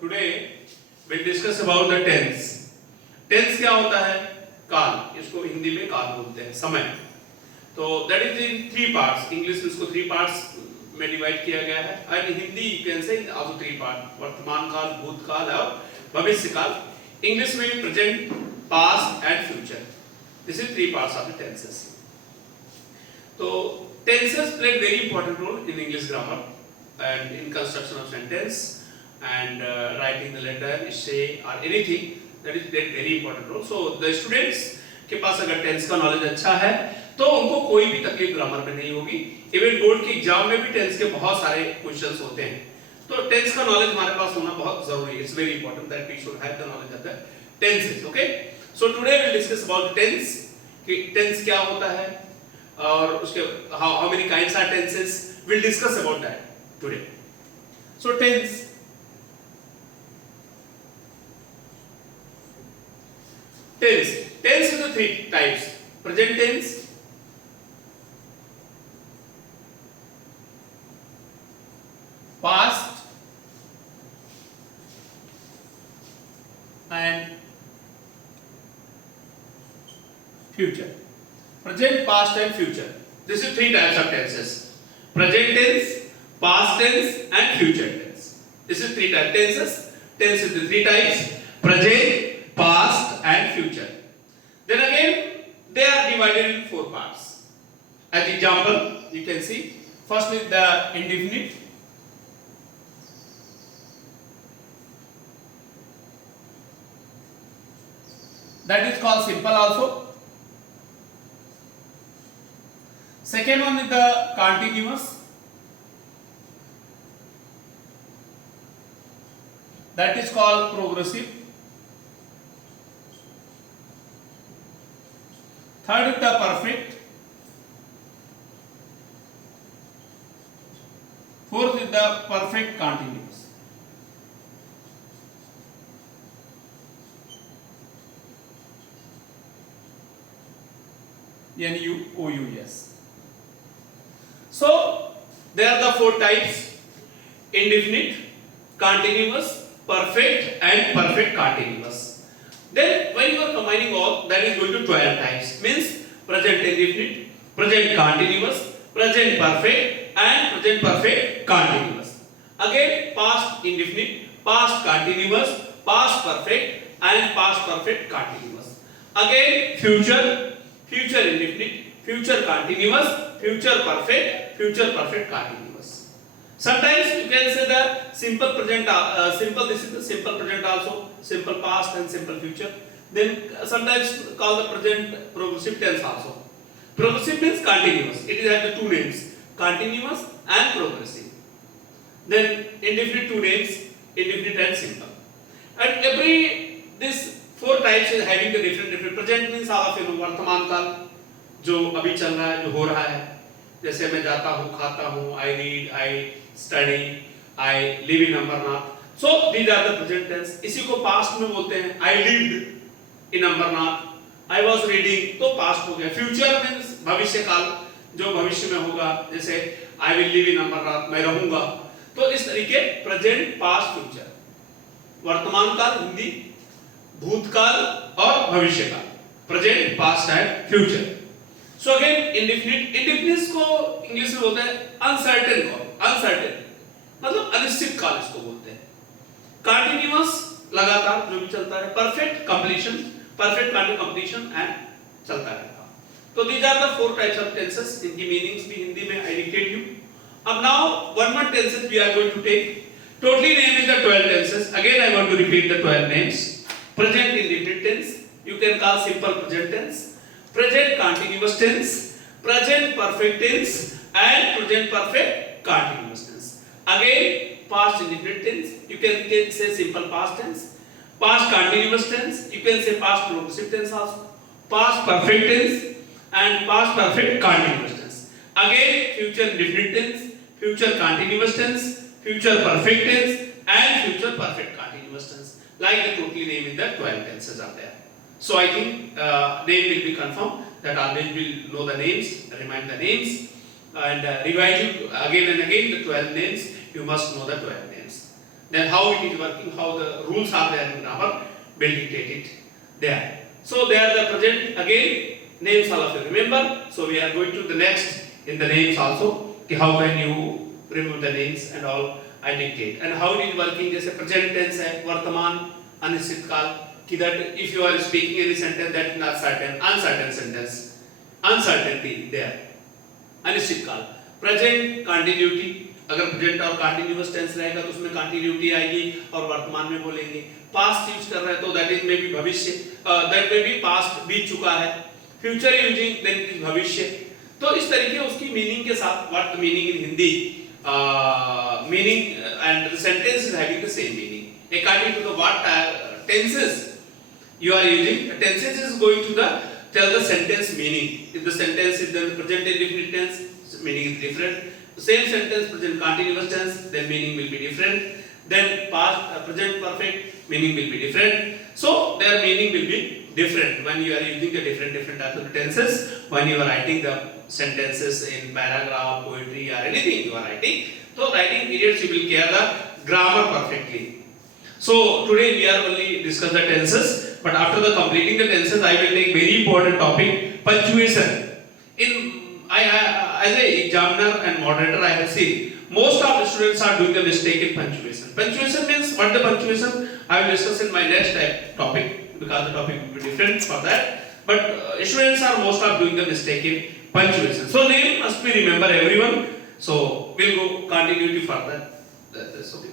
today we'll discuss about the tense. Tense क्या होता है? काल, इसको हिंदी में काल बोलते हैं, समय. तो that is in three parts. English में इसको थ्री पार्ट्स में डिवाइड किया गया है and Hindi you can say also three part. वर्तमान काल, भूतकाल और भविष्य काल. इंग्लिश में present, past and future. This is three parts of the tenses. तो tenses play very important role in English grammar and in construction of sentence and writing the letter, essay or anything that is played very important role. So the students के पास अगर tense का knowledge अच्छा है तो उनको कोई भी तकलीफ ग्रामर में नहीं होगी. इवन बोर्ड के एग्जाम में भी टेंस के बहुत सारे क्वेश्चंस होते हैं. तो टेंस का नॉलेज हमारे पास होना बहुत जरूरी है. It's very important that we should have the knowledge of the tenses. Okay, so today we will discuss about tense कि टेंस क्या होता है और उसके how many kinds are tenses. We'll discuss about that today. So tense is the three types: present tense, past and future. Present, past and future. This is three types of tenses: present tense, past tense and future tense. This is three types tenses. Tense is the three types: present, past and future. Then again they are divided in four parts. As example you can see, first is the indefinite. That is called simple also. Second one is the continuous. That is called progressive. Third is the perfect. Fourth is the perfect continuous. NUOUS. So there are the four types: indefinite, continuous, perfect and perfect continuous. Then when you are combining all, that is going to 12 types. Means present indefinite, present continuous, present perfect and present perfect continuous. Again past indefinite, past continuous, past perfect and past perfect continuous. Again future, future indefinite, future continuous, future perfect, future perfect continuous. Sometimes you can say the simple present, simple, this is the simple present also, simple past and simple future. Then sometimes call the present progressive tense also. Progressive means continuous. It has the two names, continuous and progressive. Then indefinite two names, indefinite and simple. And every this four types is having the different. Present means all of you know, वर्तमान काल, जो अभी चल रहा है, जो हो रहा है. जैसे मैं जाता हूँ, खाता हूँ, I read, I study, I live in Ambernath. So these are the present tense. इसी को past में बोलते हैं. I lived in Ambernath. I was reading, तो past हो गया. Future means भविष्य काल, जो भविष्य में होगा. जैसे I will live in Ambernath, मैं रहूँगा. तो इस तरीके present, past, future. वर्तमान काल हिंदी, भूतकाल और भविष्य काल. Present, past and future. So again indefinite, indefinite को इंग्लिश में बोलते हैं uncertain काल, uncertain मतलब अनिश्चित काल इसको बोलते हैं. Continuous लगातार जो भी चलता है. Perfect completion, perfect completion and चलता रहता. तो these are the four types of tenses. इनकी meanings भी हिंदी में I dictate you. अब now one more tenses we are going to take. Totally name is the 12 tenses. Again I want to repeat the 12 names. Present indefinite tense, you can call simple present tense, present continuous tense, present perfect tense and present perfect continuous tense. Again past indefinite tense, you can say simple past tense, past continuous tense, you can say past progressive tense also, past perfect tense and past perfect continuous tense. Again future indefinite tense, future continuous tense, future perfect tense and future perfect continuous tense. Like the totally name in the 12 tenses are there. So I think name will be confirmed. That always will know the names, remind the names, and revise you again and again the 12 names. You must know the 12 names. then how it is working, how the rules are there in grammar, will dictate it there. So they are the present again, names all of you remember. So we are going to the next in the names also. How can you remove the names and all I dictate. And how it is working, जैसे present tense है, वर्तमान, अनिश्चित काल, कि that if you are speaking any sentence that is not certain, uncertain sentence, uncertainty there, अनिश्चित काल. Present continuity, अगर present और continuous tense रहेगा तो उसमें continuity आएगी और वर्तमान में बोलेंगे. Past यूज कर रहे हैं तो that is maybe भविष्य, that may be past बीत चुका है. Future using then it is भविष्य. तो इस तरीके उसकी meaning के साथ what meaning in Hindi, meaning and the sentence is having the same meaning according to the what tenses you are using. The tenses is going to the tell the sentence meaning. If the sentence is the present indefinite tense, meaning is different. The same sentence present continuous tense, then meaning will be different. Then past present perfect, meaning will be different. So their meaning will be different when you are using the different types of tenses. When you are writing the sentences in paragraph, poetry or anything you are writing, so writing periods you will care the grammar perfectly. So today we are only discuss the tenses, but after the completing the tenses I will take very important topic, punctuation. In as a examiner and moderator I have seen most of the students are doing the mistake in punctuation. Punctuation means what the punctuation I will discuss in my next topic because the topic will be different for that. But students are most of doing the mistake in punctuation. So name must be remember everyone. So we'll go continuity further. That's okay.